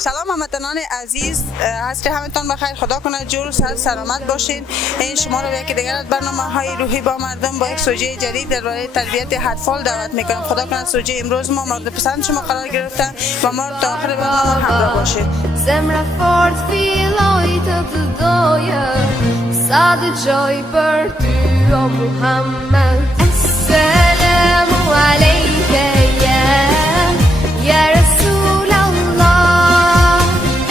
سلام هموطنان عزیز، عصر همتون بخیر. خدا کنه جور صحت سلامت باشین. این شما رو به یکی دیگر از برنامه‌های روحی با مردم با یک سوژه جدید درباره تربیت اطفال دعوت میکنم. خدا کنه سوژه امروز ما مورد پسند شما قرار گرفتن و ما تا آخر برنامه همراه باشید. Zemra fort filloj të të doje Sa dë gjoj për ty o Muhammed Assalamu alejke ya Rasul Allah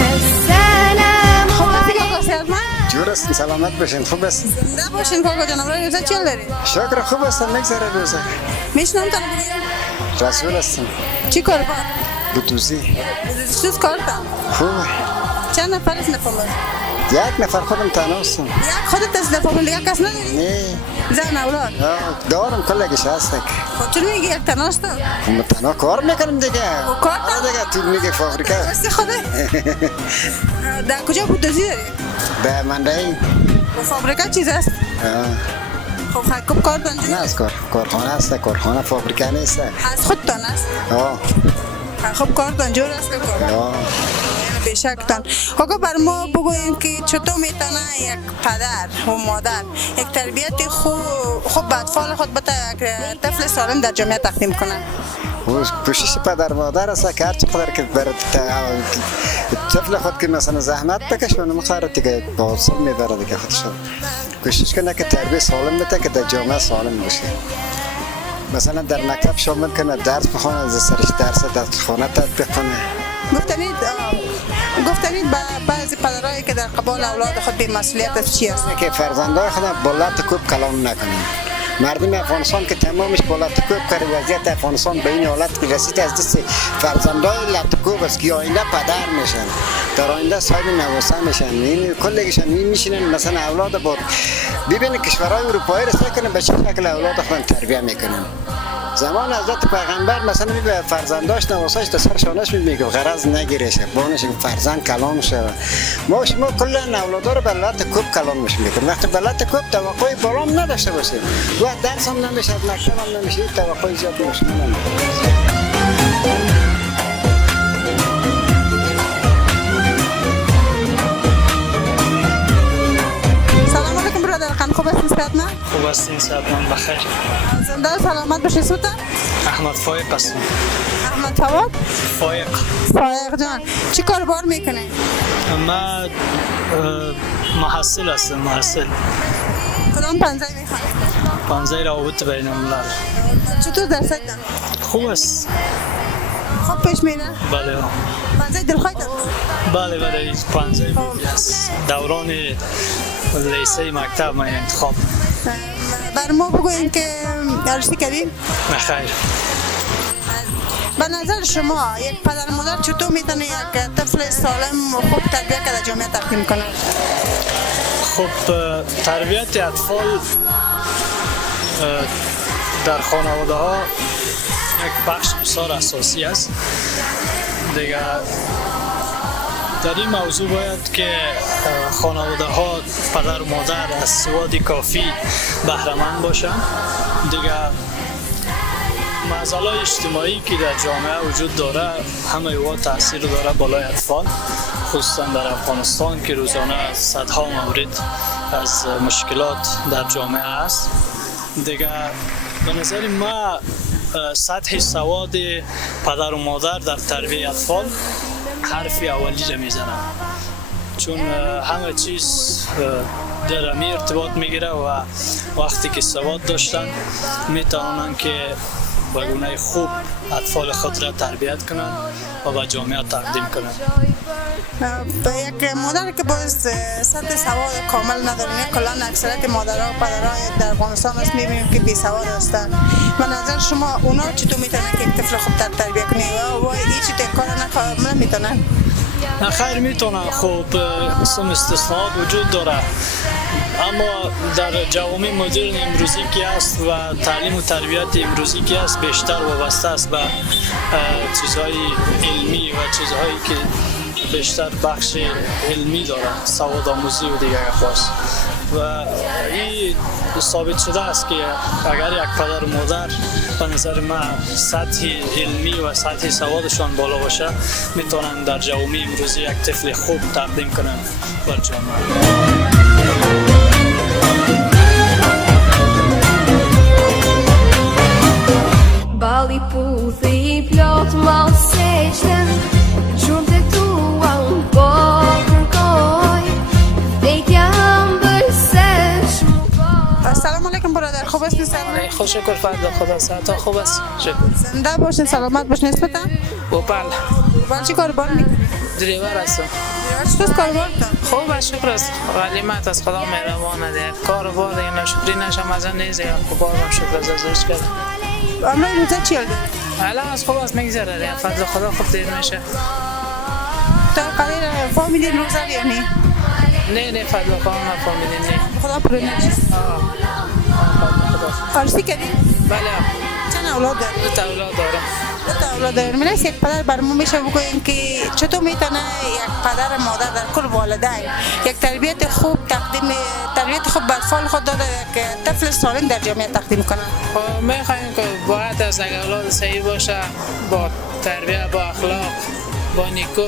Assalamu alejke جور است سلامت باشین خوب است زنده باشین کاکا جان. امروز روزه چی داری؟ شکر خوب است میگذره روزه میشنم تا بگید رسول هستم چی کار با؟ بوتوزی چیز کار دارم. خوبه چند نفر است نفهمم؟ یک نفر خودم تنها هستم یک خودت است نفهمم دیگه کس نداری؟ نه زن اولاد؟ دارم کلگش هست خب چون میگی یک تنها است؟ خب تنها کار میکنم دیگه کار دارم؟ دیگه تو میگه فابریکه است خوده؟ در کجا بوتوزی داری؟ به منرهی و فابریکه چیز است؟ خب خوب کار داری؟ نه از کارخانه است کارخانه فابریکه نیست از خودتان است؟ خب کار جور است که کار بشکتان. آقا بر ما بگوییم که چطور میتونه یک پدر و مادر یک تربیت خوب به اطفال خود بتا یک طفل سالم در جامعه تقدیم کنند. کوشش پدر مادر است که هر چقدر که برای طفل خود که مثلا زحمت بکشه و مخارتی که با اصول میبره دیگه خودشون کوشش کنه که تربیت سالم بده که در جامعه سالم باشه. مثلا در مکتب شامل کنه درس بخونه از سرش درس در خانه تطبیق کنه. گفتنید به بعضی پدرایی که در قبال اولاد خود به مسئولیت است چی است؟ که فرزندای خود بالات کوب کلام نکنیم. مردم افغانستان که تمامش بالات کوب کرده وضعیت افغانستان به این حالت رسید از دست فرزندای لطکوب است که آینده پدر میشن در آینده صاحب نواسه میشن این کلگیشن میشینن مثلا اولاد بود ببینید کشورهای اروپایی رسید کنه به چه شکل اولاد خودن تربیت میکنن. زمان حضرت پیغمبر مثلا به فرزنداش نواساش تا سر شانش میگه غرض نگیرشه بانش فرزند کلام شه ما شما کلا اولادها رو بلات کوب کلام میکنیم وقتی بلات کوب توقع بالام نداشته باشیم و درس هم نمیشه مکتب هم نمیشه توقع زیاد نمیشه. خوب هستین صحتمند؟ خوب هستین صحتمند بخیر. زنده سلامت باشی. اسمتان؟ احمد فایق هستم. احمد فواد؟ فایق جان. چی کار بار میکنی؟ من محصل هستم. کدام پنجه میخوانی؟ پنجه روابط بین الملل. چطور درست دارم؟ خوب است. خوب پیش میره؟ بله. پنجه دلخواه دارم؟ بله پنجه است. دوران لیسه مکتب من انتخاب. بر ما بگوین که عروسی کردین؟ بخیر. به نظر شما یک پدر مادر چطور میتونه یک طفل سالم و خوب تربیت که در جامعه تقدیم کنه؟ خب تربیت اطفال در خانواده ها یک بخش بسیار اساسی است. دیگه در این موضوع باید که خانواده ها پدر و مادر از سواد کافی بهره‌مند باشند. دیگه مسائل اجتماعی که در جامعه وجود داره همه اینا تاثیر داره بالای اطفال خصوصا در افغانستان که روزانه صدها مورد از مشکلات در جامعه است. دیگه به نظر ما سطح سواد پدر و مادر در تربیت اطفال حرف اولی را میزنم چون همه چیز در امی ارتباط میگیره و وقتی که سواد داشتن میتونن که به گونه خوب اطفال خود را تربیت کنن و به جامعه تقدیم کنن. به یک مادر که باز سطح سواد کامل ندارن کلا اکثریت مادرها و پدرها در افغانستان است میبینیم که بی سواد هستن. به نظر شما اونا چطور میتونن که یک طفل خوبتر تربیت کنن و هیچ کار نمیتونن؟ خیر میتونن. خب قسم استثناءات وجود داره اما در جوامع مدرن امروزی که است و تعلیم و تربیت امروزی که است بیشتر وابسته است به چیزهای علمی و چیزهایی که بیشتر بخش علمی داره سواد آموزی و دیگر خاص. و این ثابت شده است که اگر یک پدر و مادر به نظر من سطح علمی و سطح سوادشان بالا باشه میتونن در جوامع امروزی یک طفل خوب تقدیم کنن بر جامعه. Bali puthi plot mal seçten Gjurë të tua unë po kërkoj Vdekjam bërsesh mu po سلام علیکم برادر، خوب هستین؟ سلام. خوش شکر فردا خدا ساعت خوب است شکر زنده باشین، سلامت باشین. اسمتان؟ اوپال بال چی کار میکنی؟ دریور هستم چطور کاربارتان؟ خوب است شکر است غنیمت از خدا مهربانه ده کار بار دیگه ناشکری نشم از آن نیست خوب بارم شکر از ازش کرد امروز روزه چی هست؟ الان از خوب است میگذره دیگه فضل خدا خوب دیر میشه تا قلیل فهمیدین روزه یا نه؟ نه فضل خدا نفهمیدیم نه خدا پر نمیشه. عروسی کردی؟ بله چند اولاد داری؟ 2 تا اولاد دارم 2 تا اولاد داری. من یک پدر برمون میشه بگوین که چطور میتونه یک پدر مادر در کل والدین یک تربیت خوب به اطفال خود داده که طفل سالم در جامعه تقدیم کنه. خب میخوایم که باید از اگر اولاد صحیح باشه با تربیت با اخلاق با نیکو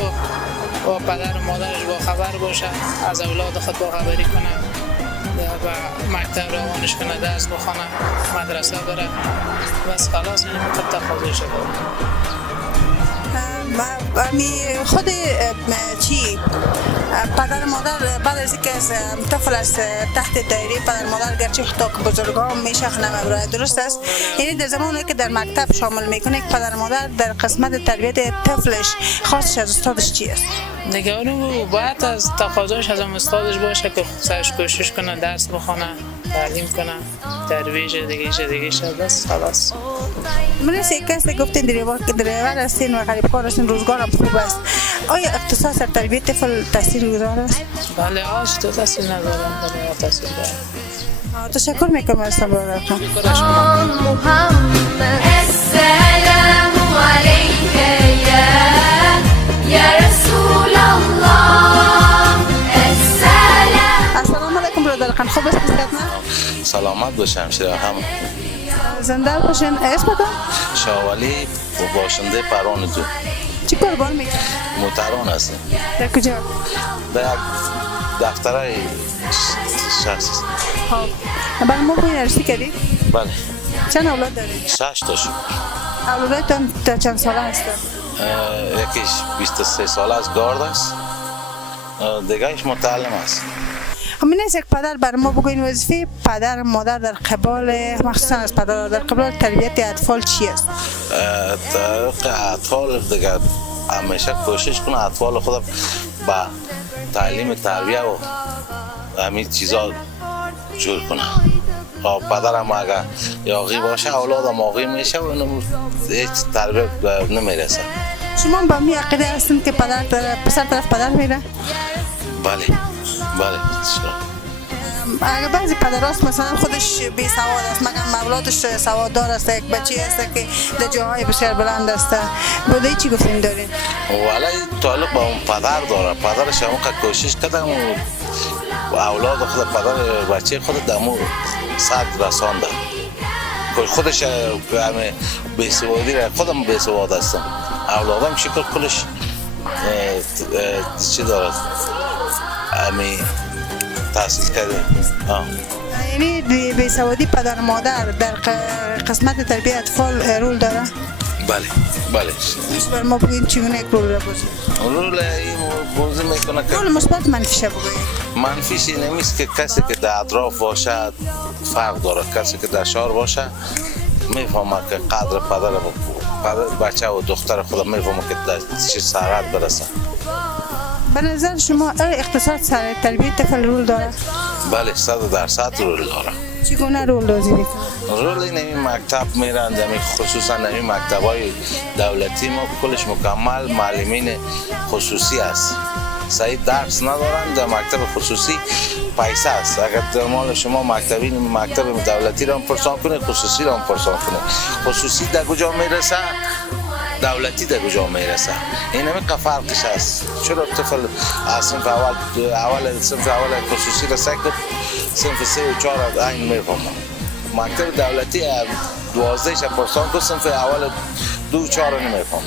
با پدر و مادرش با خبر باشه از اولاد خود با خبری کنه و مکتب روانش کنه درس بخونه مدرسه بره بس خلاص این خود تقاضا شده خود چی پدر مادر بعد از اینکه طفل است تحت دایره پدر مادر گرچه تا که بزرگان میشخنه برای درست است یعنی در زمانی که در مکتب شامل میکنه که پدر مادر در قسمت تربیت طفلش خاصش از استادش چی است؟ دیگه اونو باید از تقاضاش از استادش باشه که سرش کوشش کنه درس بخونه تعلیم کنه ترویج دیگه شد بس خلاص من یک کسی گفتین دریور هستین و غریبکار هستین روزگار هم خوب است آیا اختصاص در تربیت طفل تاثیر گذار است؟ بله تو تاثیر ندارم بله تاثیر دارم تشکر میکنم از برادرتون محمد السلام علیک یا رسول الله السلام علیکم برادر خان خوب است سلامت باشم شیرا هم زنده باشین. اسمتون؟ شاولی و باشنده پران دو چی کار میکنی؟ موتران هستم در کجا؟ در یک دفتر شخصی خب برای ما بوین عرصی کردی؟ بله چند اولاد دارید؟ 6 تاشو اولادتان تا چند ساله هستن؟ یکیش 23 ساله از گارد است دیگهش متعلم است همین است یک پدر بر ما بگوین وظیفه پدر مادر در قبال مخصوصا از پدر در قبال تربیت اطفال چی است؟ اطفال دیگه همیشه کوشش کنه اطفال خود با تعلیم تربیه و همین چیزا جور کنه پدر هم اگر یاغی باشه اولاد هم آغی میشه و هیچ تربیت نمیرسه شما با می عقیده هستین که پسر طرف پدر میره؟ بله اگر بعضی پدراست مثلا خودش بی سواد است مگر اولادش سواددار است یک بچه است که در جاهای بسیار بلند است بوده چی گفتیم دارین؟ ولی تعلق با اون پدر داره پدرش هم که کوشش کردم و اولاد خود پدر بچه خود دمو صد رسانده خودش همه بیسوادی را خودم بیسواد هستم اولادم شکل کلش چی دارد همه تحصیل کرده یعنی بیسوادی پدر مادر در قسمت تربیت اطفال رول داره؟ بله بر ما بگوین چگونه یک رول را بازی؟ رول این بازی میکنه که رول مثبت منفیشه بگوین؟ منفیش نمیست که کسی که در اطراف باشه فرق داره کسی که در شهر باشه میفهمه که قدر پدر بچه و دختر خود میفهمه که در چه سرعت برسه به نظر شما اقتصاد سر تربیت طفل رول داره؟ بله 100% رول داره چگونه رول بازی میکنه؟ رول این مکتب میرن خصوصا این مکتب‌های دولتی ما کلش مکمل معلمین خصوصی است صحیح درس ندارن در مکتب خصوصی پیسه است اگر در مال شما مکتب دولتی را پرسان کنه خصوصی را پرسان کنه خصوصی در کجا میرسه دولتی در کجا میرسه این همه که فرقش است چرا طفل صنف اول صنف اول خصوصی رسه که صنف 3 و 4 این میفهمم. مکتب دولتی 12 پرسان که صنف اول 2 و 4 نمیفهمم.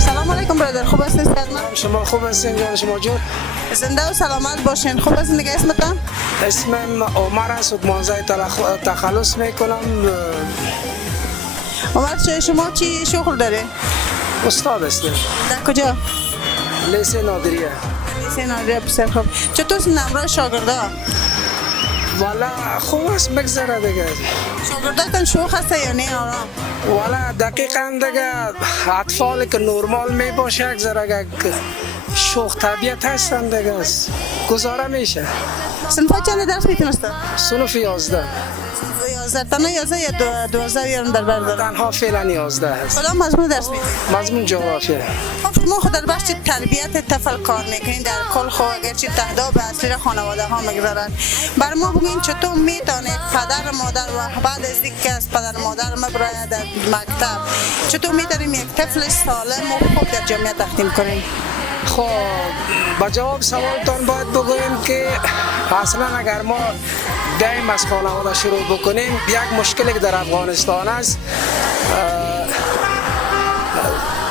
سلام علیکم برادر، خوب هستین؟ شما خوب هستین جان؟ شما جور؟ زنده و سلامت باشین. خوب هستین دیگه؟ اسمتان؟ اسمم عمر است و مانزای تخلص میکنم. عمر، شما چی شغل داره؟ استاد هستم در کجا؟ لیسه نادریه. لیسه نادریه. بسیار خوب. چطور نمره شاگردا؟ والا خوب است، بگذره دیگه. شاگرداتون شوخ هسته یا نه آرام؟ والا دقیقا دیگه اطفالی که نرمال می باشه یک ذره شوخ طبیعت هستن دیگه، گذاره میشه. صنف چند درس میتونسته؟ صنف 11. 11 تنها 11 یا 12 یارم در بر دارم؟ تنها فعلا 11 هست. کدام مضمون درس میدید؟ مضمون جغرافیه. خب شما خود در بخش تربیت طفل کار میکنین در کل خو اگرچه تهداب اصلی خانواده ها میگذارد، بر ما بگین چطور میتونه پدر مادر و بعد از اینکه از پدر مادر مبرای در مکتب چطور میتونیم یک طفل سالم و خوب در جامعه تقدیم کنیم؟ خب با جواب سوالتان باید بگویم که اصلا اگر ما دائم از خانواده شروع بکنیم، یک مشکلی که در افغانستان است،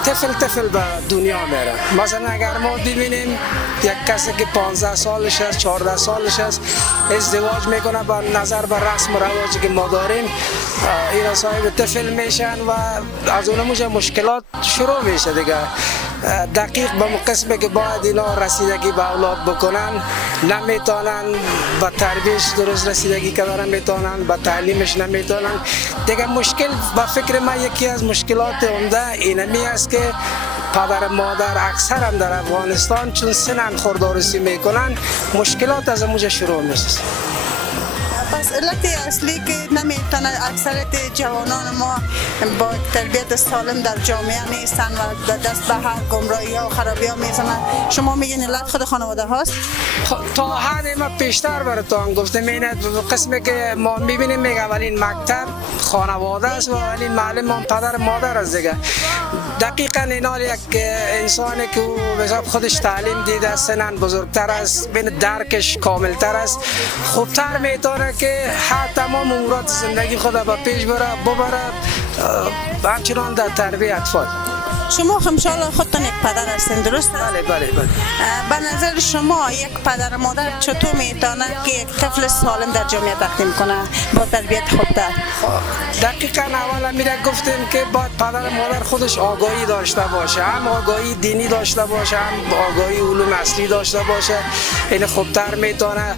طفل به دنیا میره. مثلا اگر ما ببینیم یک کسی که 15 سالش است، 14 سالش است، ازدواج میکنه با نظر به رسم و رواجی که ما داریم، اینا صاحب طفل میشن و از اون مشکلات شروع میشه دیگه. دقیق به قسمی که باید اینا رسیدگی به اولاد بکنن نمیتونن، به تربیتش درست رسیدگی کردن نمیتونن، به تعلیمش نمیتونن دیگه. مشکل به فکر من یکی از مشکلات عمده اینمی است که پدر مادر اکثر هم در افغانستان چون سنن خوردارسی میکنن، مشکلات از اونجا شروع میشه. پس علت اصلی که نمیتونه اکثریت جوانان ما با تربیت سالم در جامعه نیستن و دست به هر گمراهی ها و خرابی ها میزنن، شما میگین علت خود خانواده هاست؟ تا حد ما پیشتر براتون گفتم اینه قسمی که ما میبینیم میگه اولین مکتب خانواده است و اولین معلم هم پدر مادر است دیگه. دقیقا اینا یک انسانی که به خودش تعلیم دیده، سنن بزرگتر است، بین درکش کاملتر است، خوبتر میتونه که هر تمام امورات زندگی خود به پیش ببره همچنان در تربیت اطفال. شما خمشال خودتان یک پدر هستین، درست؟ بله بله بله. به نظر شما یک پدر مادر چطور میتونه که یک طفل سالم در جامعه تقدیم کنه با تربیت خوبتر؟ دقیقا اولا میره گفتیم که باید پدر مادر خودش آگاهی داشته باشه، هم آگاهی دینی داشته باشه، هم آگاهی علوم اصلی داشته باشه، این خوبتر میتونه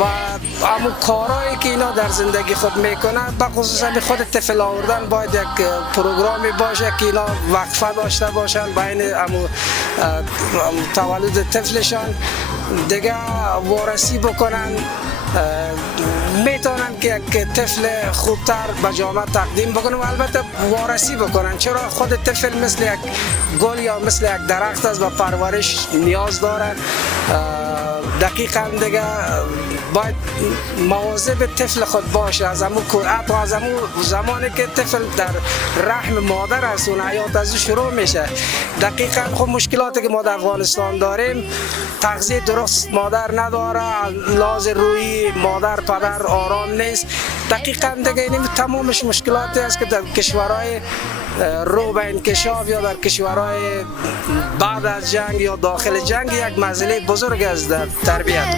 و همون کارهایی که اینا در زندگی خود میکنه به خصوصا خود طفل آوردن باید یک پروگرامی باشه که اینا وقفه داشته باشن بین تولد طفلشان دیگه وارسی بکنن، میتونن که یک طفل خوبتر به جامعه تقدیم بکنن و البته وارسی بکنن. چرا خود طفل مثل یک گل یا مثل یک درخت است و پرورش نیاز داره. دقیقا دیگه باید مواظب طفل خود باشه از همون زمانی که طفل در رحم مادر است اون حیات از شروع میشه. دقیقا خب مشکلاتی که ما در افغانستان داریم، تغذیه درست مادر نداره، لحاظ روحی مادر پدر آرام نیست. دقیقا دیگه این تمامش مشکلاتی است که در کشورهای رو به انکشاف یا در کشورهای بعد از جنگ یا داخل جنگ یک مسئله بزرگ است در تربیت.